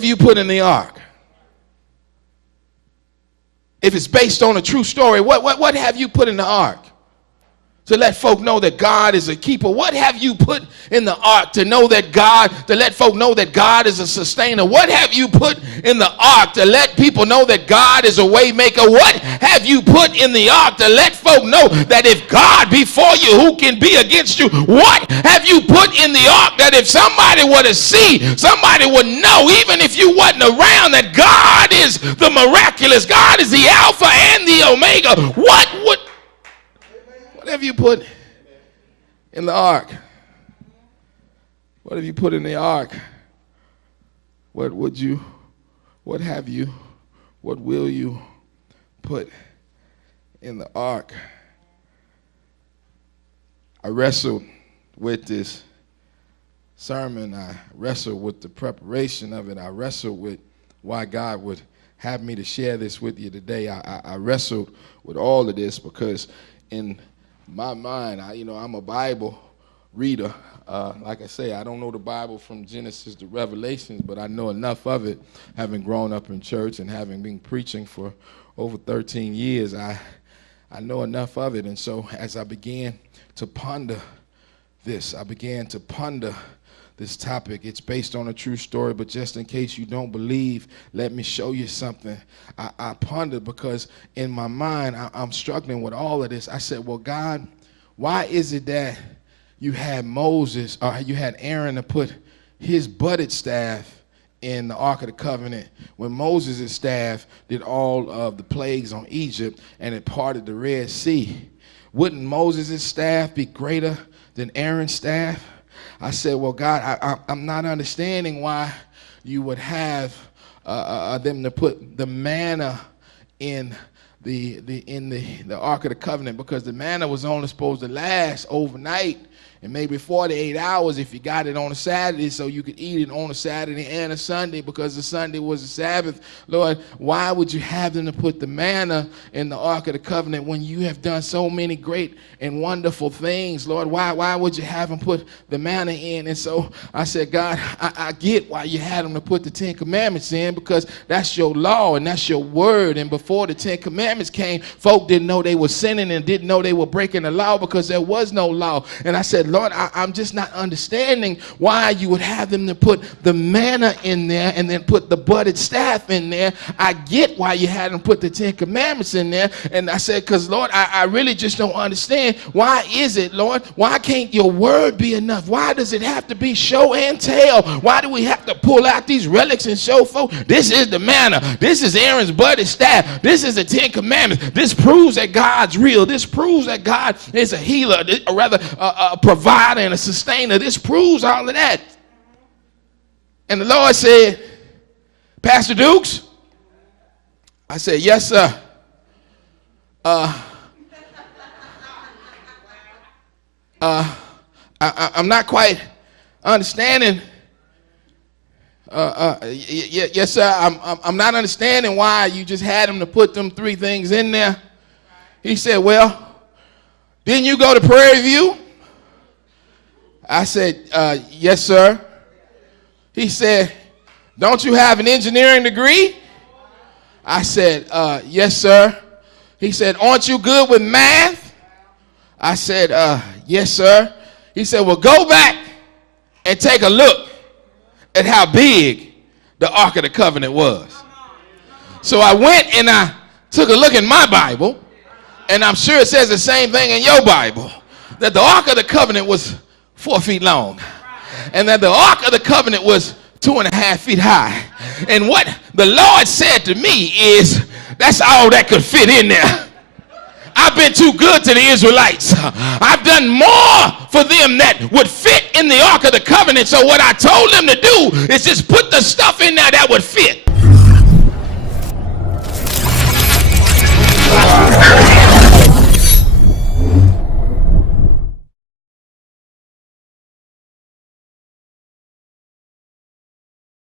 have you put in the ark? If it's based on a true story, what have you put in the ark? To let folk know that God is a keeper. What have you put in the ark to let folk know that God is a sustainer? What have you put in the ark to let people know that God is a way maker? What have you put in the ark to let folk know that if God be for you, who can be against you? What have you put in the ark that if somebody were to see, somebody would know, even if you wasn't around, that God is the miraculous, God is the Alpha and the Omega? What have you put in the ark? What have you put in the ark? What will you put in the ark? I wrestled with this sermon. I wrestled with the preparation of it. I wrestled with why God would have me to share this with you today. I wrestled with all of this because in my mind, I'm a Bible reader. Like I say, I don't know the Bible from Genesis to Revelations, but I know enough of it, having grown up in church and having been preaching for over 13 years. I know enough of it. And so as I began to ponder this topic. It's based on a true story, but just in case you don't believe, let me show you something. I pondered because in my mind, I'm struggling with all of this. I said, well, God, why is it that you had Moses, or you had Aaron to put his budded staff in the Ark of the Covenant when Moses' staff did all of the plagues on Egypt and it parted the Red Sea? Wouldn't Moses' staff be greater than Aaron's staff? I said, well, God, I'm not understanding why you would have them to put the manna in the Ark of the Covenant, because the manna was only supposed to last overnight and maybe 48 hours if you got it on a Saturday, so you could eat it on a Saturday and a Sunday because the Sunday was a Sabbath. Lord, why would you have them to put the manna in the Ark of the Covenant when you have done so many great and wonderful things? Lord, why would you have them put the manna in? And so I said, God, I get why you had them to put the Ten Commandments in, because that's your law and that's your word. And before the Ten Commandments came, folk didn't know they were sinning and didn't know they were breaking the law because there was no law. And I said, Lord, I'm just not understanding why you would have them to put the manna in there and then put the budded staff in there. I get why you had them put the Ten Commandments in there. And I said, because, Lord, I really just don't understand. Why is it, Lord? Why can't your word be enough? Why does it have to be show and tell? Why do we have to pull out these relics and show folk, this is the manna, this is Aaron's budded staff, this is the Ten Commandments, this proves that God's real, this proves that God is a healer, or rather a provider and a sustainer. This proves all of that. And the Lord said, Pastor Dukes? I said, yes, sir. I'm not quite understanding. Yes, sir. I'm not understanding why you just had him to put them three things in there. He said, well, didn't you go to Prairie View? I said, yes, sir. He said, don't you have an engineering degree? I said, yes, sir. He said, aren't you good with math? I said, yes, sir. He said, well, go back and take a look at how big the Ark of the Covenant was. So I went and I took a look in my Bible, and I'm sure it says the same thing in your Bible, that the Ark of the Covenant was 4 feet long, and that the Ark of the Covenant was 2.5 feet high. And what the Lord said to me is, that's all that could fit in there. I've been too good to the Israelites. I've done more for them that would fit in the Ark of the Covenant. So what I told them to do is just put the stuff in there that would fit.